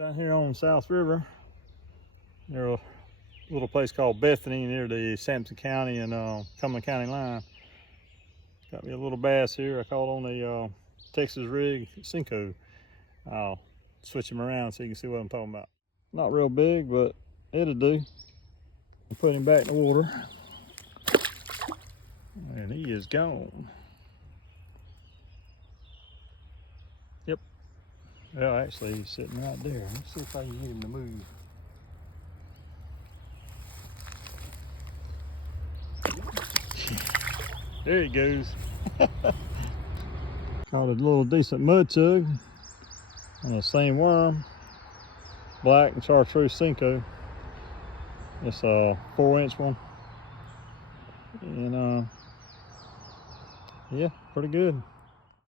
Down here on South River, near a little place called Bethany near the Sampson County and Cumberland County line. Got me a little bass here. I caught on a Texas rig Senko. I'll switch him around so you can see what I'm talking about. Not real big, but it'll do. I'll put him back in the water. And he is gone. Yep. Well, actually, he's sitting right there. Let's see if I can get him to move. There he goes. Caught a little decent mud chug on the same worm. Black and chartreuse Senko. It's a 4-inch one. And yeah, pretty good.